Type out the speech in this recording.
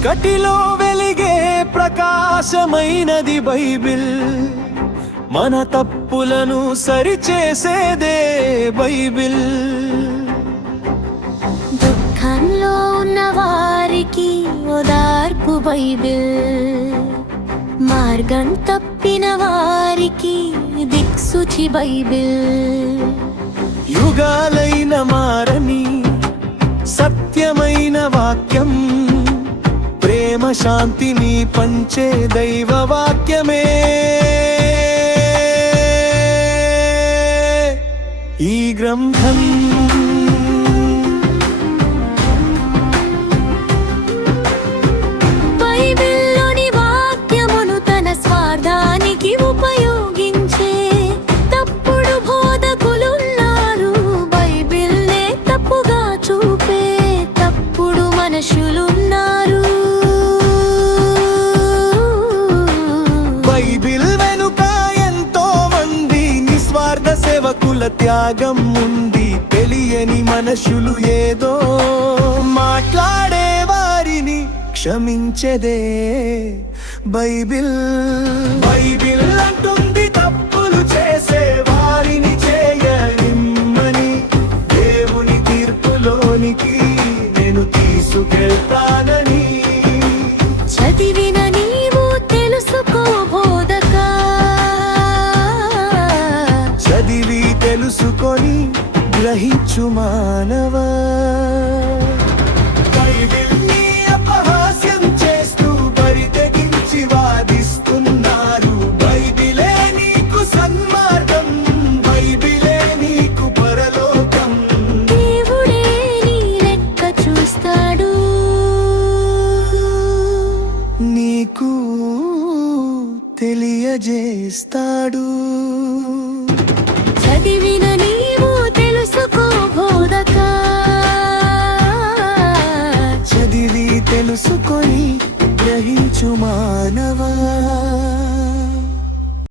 చీకటిలో వెలిగే ప్రకాశమైనది బైబిల్, మన తప్పులను సరిచేసేదే బైబిల్. దుఃఖంలో ఉన్న వారికి ఓదార్పు బైబిల్, మార్గం తప్పిన వారికి దిక్సూచి బైబిల్. యుగాలైన మారని సత్యమైన వాక్యం, ప్రేమ శాంతిని పంచే దైవ వాక్యమే ఈ గ్రంథం. బైబిల్లోని వాక్యమును తన స్వార్థానికి ఉపయోగించే తప్పుడు బోధకులున్నారు. బైబిల్నే తప్పుగా చూపే తప్పుడు మనుషులున్నారు. బైబిల్ వెనుక ఎంతో మంది నిస్వార్థ సేవకుల త్యాగం ఉంది. తెలియని మనుషులు ఏదో మాట్లాడే వారిని క్షమించేదే బైబిల్. బైబిల్ అంటుంది తప్పులు చేసే వారిని చేయనిమ్మని, దేవుని తీర్పులోనికి నేను తీసుకెళ్తానని. చదివిన నీవు తెలుసుకో బోధకా, చదివి తెలుసుకొని గ్రహించు మానవా. బైబిల్ని అపహాస్యం చేస్తూ బరి తెగించి వాదిస్తున్నారు. బైబిలే నీకు సన్మార్గం, బైబిలే నీకు పరలోకం. దేవుడే నీ లెక్క చూస్తాడు, నీకు తెలియజేస్తాడు. చదివిన నీవు తెలుసుకో బోధకా, చదివి తెలుసుకొని గ్రహించు మానవా.